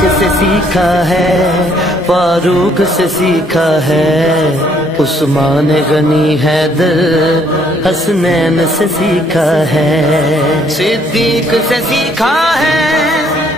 سے سیکھا ہے، فاروق سے سیکھا ہے، عثمان غنی حیدر حسنین سے سیکھا ہے، صدیق سے سیکھا ہے،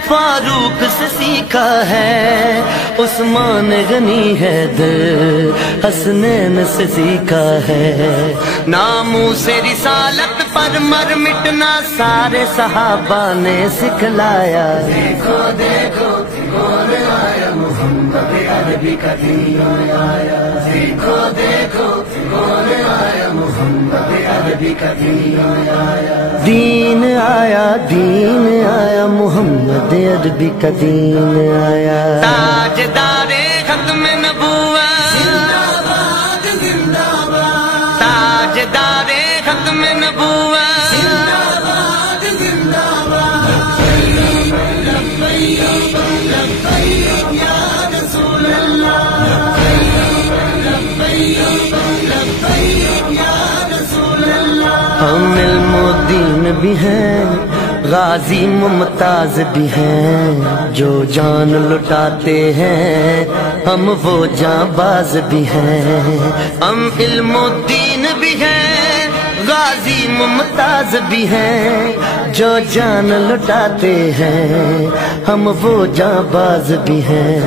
فاروق سے سیکھا ہے، عثمان غنی حیدر حسنین سے سیکھا ہے، ناموس رسالت پر مر مٹنا سارے صحابہ نے سکھلایا، دیکھو دیکھو کون آیا محمد عربی کا دین آیا، دیکھو دیکھو کون آیا محمد عربی کا دین آیا، دین آیا، دین آیا، محمد عربی کا دین آیا، تاجدار ختم نبوت زندہ باد زندہ باد، تاجدار ختم نبوت زندہ باد زندہ باد، لبیک لبیک یا رسول اللہ، لبیک لبیک یا رسول اللہ، ہم علم و دین بھی ہیں، غازی ممتاز بھی ہیں، جو جان لٹاتے ہیں ہم وہ جاں باز بھی ہیں، ہم علم و دین بھی ہیں، غازی ممتاز بھی ہیں، جو جان لٹاتے ہیں ہم وہ جاں باز بھی ہیں،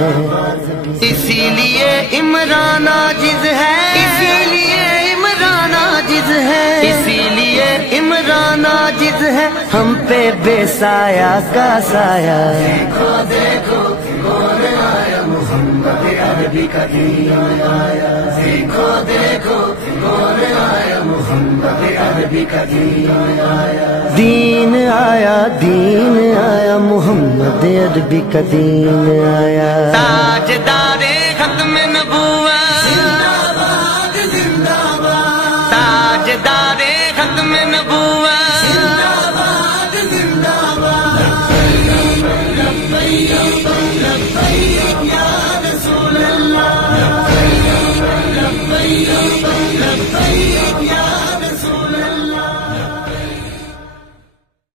اسی لیے عمران عاجز ہے، اسی لیے عمران عاجز ہے، اسی لیے عمران عاجز ہے، ہم پہ بے سایہ کا سایہ، دیکھو دیکھو کون آیا محمد عربی کا دین آیا، دیکھو دیکھو کون آیا محمد عربی کا دین آیا، دین آیا، دین آیا، محمد عربی کا دین آیا، تاجدار